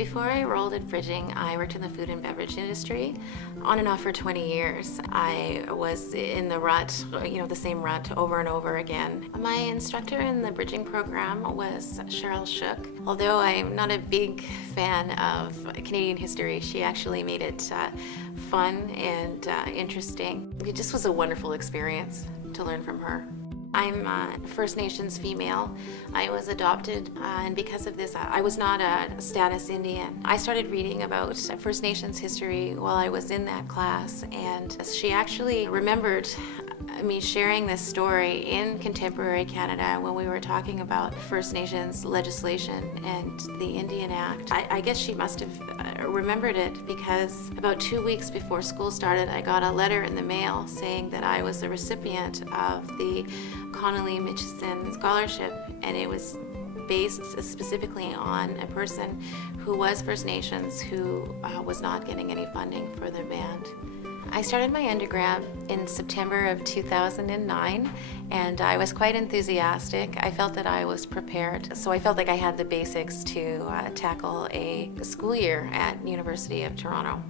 Before I enrolled at Bridging, I worked in the food and beverage industry on and off for 20 years. I was in the rut, the same rut over and over again. My instructor in the Bridging program was Cheryl Shook. Although I'm not a big fan of Canadian history, she actually made it fun and interesting. It just was a wonderful experience to learn from her. I'm First Nations female. I was adopted, and because of this, I was not a status Indian. I started reading about First Nations history while I was in that class, and she actually remembered me sharing this story in contemporary Canada when we were talking about First Nations legislation and the Indian Act. I guess she must have remembered it because about 2 weeks before school started, I got a letter in the mail saying that I was the recipient of the Connolly Mitchison Scholarship, and it was based specifically on a person who was First Nations who was not getting any funding for their band. I started my undergrad in September of 2009, and I was quite enthusiastic. I felt that I was prepared, so I felt like I had the basics to tackle a school year at University of Toronto.